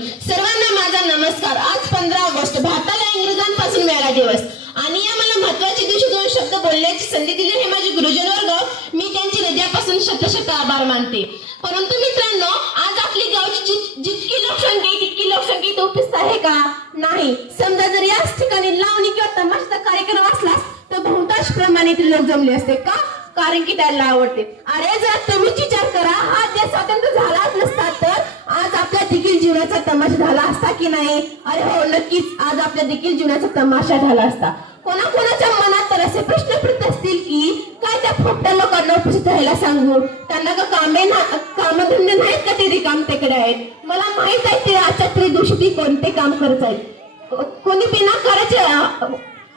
सर्वांना माझा नमस्कार. आज पंधरा ऑगस्ट. भारताला इंग्रजांपासून मिळाला दिवस. आणि या मला महत्त्वाच्या दिवशी दोन शब्द बोलण्याची संधी दिली हे माझे गुरुजन वर्ग मी त्यांची हृदयापासून शतशत आभार मानते. परंतु मित्रांनो आज आपली गावची जितकी लोकसंख्या तितकी लोकसंख्या इथे उपस्थित आहे का? नाही. समजा जर याच ठिकाणी लावणी किंवा तमाशाचा कार्यक्रम असला तर बहुतांश प्रमाणे इथे लोक जमले असते. का? कारण की त्याला आवडते. अरे जर तुम्हीच विचार करा. हा देश स्वतंत्र झालाच नसता तर आज आपल्या देखील जीवनाचा तमाशा झाला असता की नाही? अरे हो नक्कीच. आज आपल्या देखील जीवनाचा तमाशा झाला असता. कोणाकोणाच्या मनात तर असे प्रश्न पडत असतील की काय त्या फक्त लोकांना उपस्थित राहायला सांगू? त्यांना का कामे ना कामधंदे नाहीत का ते रिकामतेकडे आहेत? मला माहीत आहे ते आजच्या तरी दिवशी ती कोणते काम करत आहेत. कोणी बिना करायचे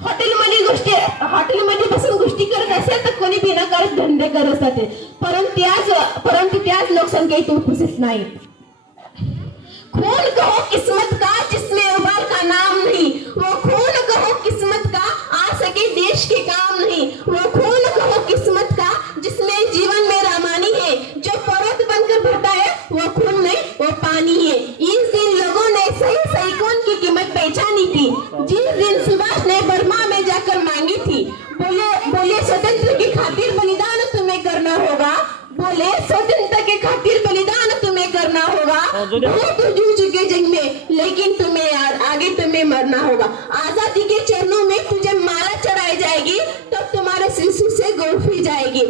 हॉटेलमध्ये गोष्टी हॉटेलमध्ये बसून गोष्टी करत असेल तर कोणी बिनाकारच धंदे करत असतात परंतु त्याच परंतु त्याच लोकसंख्या इथे उपस्थित नाही खून कहो किस्मत चुके जंग में लेकिन तुम्हें यार, आगे तुम्हें मरना होगा। आज़ादी के चरणों में तुझे माला चढ़ाई जाएगी, तब तुम्हारे शिशु से गोफी जाएगी।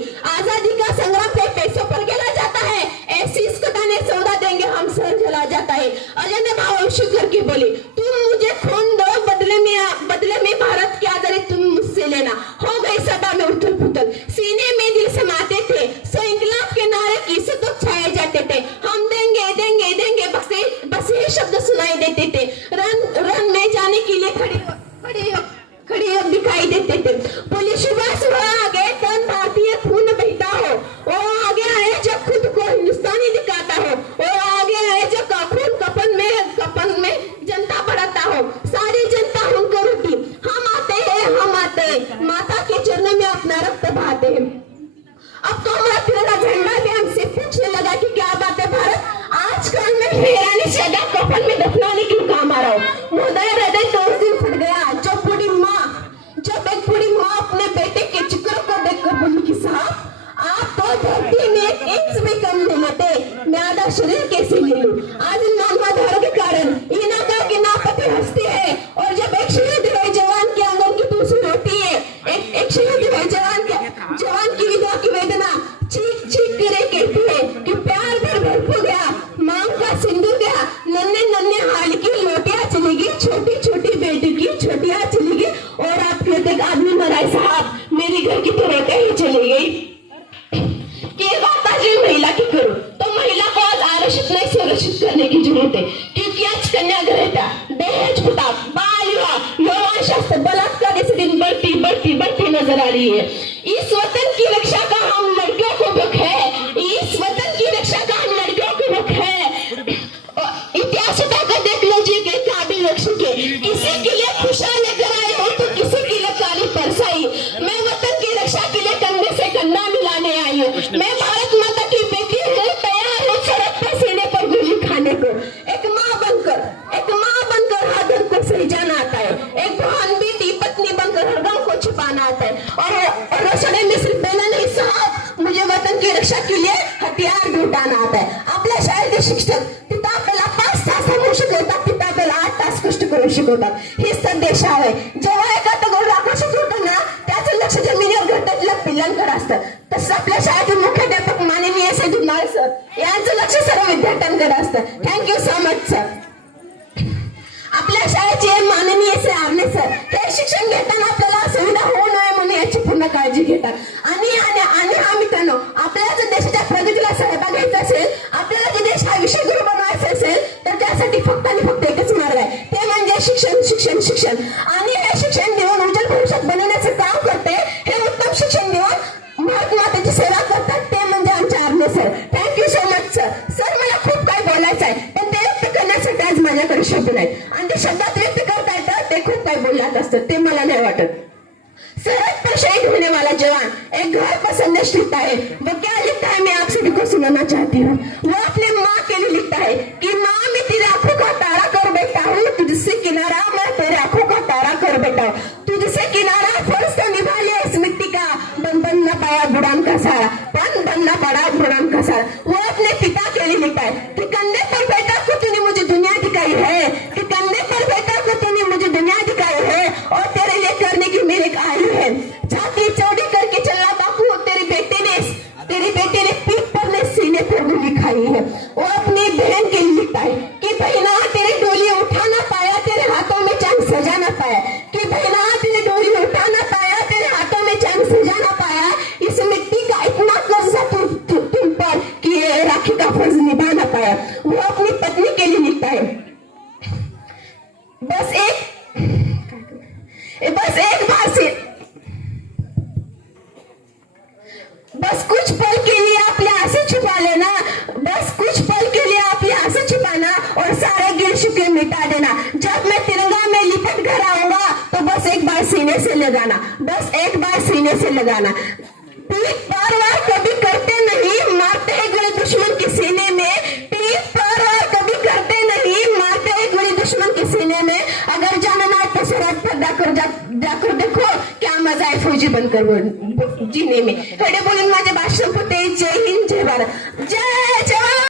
है ग्रहता दहेज बलात्कार इस दिन बढ़ती बढ़ती बढ़ती नज़र आ रही है। इस वतन की रक्षा का हम लड़कियों को दुख है। इस वतन की रक्षा का हम लड़कियों को दुख है। इतिहास देख लीजिए कि काबिल के, किसी के लिए खुशहाल आए हो तो किसी के लिए काली परसाई। मैं वतन की रक्षा के लिए कंधे से कंधा गम को आता है और रोशनी रसोड़े में सिर्फ बेला नहीं साहब मुझे वतन की रक्षा के लिए हथियार भी उठाना आता है। आपल्या शाळेचे शिक्षक तिथं आपल्याला पाच तास थांबवू शिकवतात तिथं आपल्याला आठ तास कष्ट करून शिकवतात. हे संदेश आहे. जेव्हा एका दगड आकाशात होतं ना त्याचं लक्ष जमिनीवर घटतल्या पिल्लांकडे असतं. तसंच आपल्या शाळेचे मुख्याध्यापक माननीय से दुनाळ सर यांचं लक्ष सर्व विद्यार्थ्यांकडे असतं. थँक्यू सो मच सर आपल्या शाळेचे माननीय से आरणे सर हे शिक्षण घेताना पूर्ण काळजी घेतात. आणि आणि हा मित्रांनो आपल्याला जर देशाच्या प्रगतीला सहभाग घ्यायचा असेल आपल्याला जर देश हा विषयगुरु बनवायचा असेल तर त्यासाठी फक्त आणि फक्त एकच मार्ग आहे. ते म्हणजे शिक्षण शिक्षण शिक्षण. आणि हे शिक्षण देऊन उज्ज्वल भविष्यात बनवण्याचं काम करते. हे उत्तम शिक्षण देऊन महात्मा त्याची सेवा करतात. ते म्हणजे आमचे Arne sir. Thank you so much sir sir मला खूप काही बोलायचं आहे पण ते व्यक्त करण्यासाठी आज माझ्याकडे शब्द नाहीत. आणि ते शब्दात व्यक्त करता येतं ते खूप काही बोललात असतं ते मला नाही वाटत. वाला जवान एक घर का संदेश लिखता है। वो क्या लिखता है मैं आप सभी को सुनाना चाहती हूँ। वो अपने माँ के लिए लिखता है कि, माँ, मैं तेरे आँखों का तारा कर बैठा हूँ। तुझसे किनारा मैं तेरे आँखों का तारा कर बैठा तुझसे किनारा फर्श का निभा लिया इस मिट्टी का। बन बन न पाया गुड़ाम का सारा। बन बन न पड़ा गुड़ाम का सारा। वो वो अपनी बहन के लिए पाए कि बहना तेरे डोली उठा ना पाया तेरे हाथों में चंग सजा ना पाया कि बहना तेरे डोली उठा ना पाया तेरे हाथों में चंग सजा ना पाया इस मिट्टी का इतना कर्जा तुम तु, तु, तुम पर कि ये राखी का फ़र्ज़ निभा ना पाया। वो अपनी पत्नी के लिए लिखता है। बस एक बस एक बार से। बस कुछ पल के लिए आप यहाँ से छुपा लेना। बस कुछ पल के लिए आप यहाँ से छिपाना और सारे गिर चुके मिटा देना। जब मैं तिरंगा में लिपट घर आऊँगा तो बस एक बार सीने से लगाना। बस एक बार सीने से लगाना। कभी करते नहीं, मारते हैं गुरु दुश्मन के सीने में। कभी करते नहीं, मारते हैं गुरु दुश्मन के सीने में। अगर जानना तो सरहद पर जाकर जाकर देखो, क्या मज़ा है फौजी बनकर जीने में। खड़े बोलून भाषण जय हिंद, जय भारत। जय जय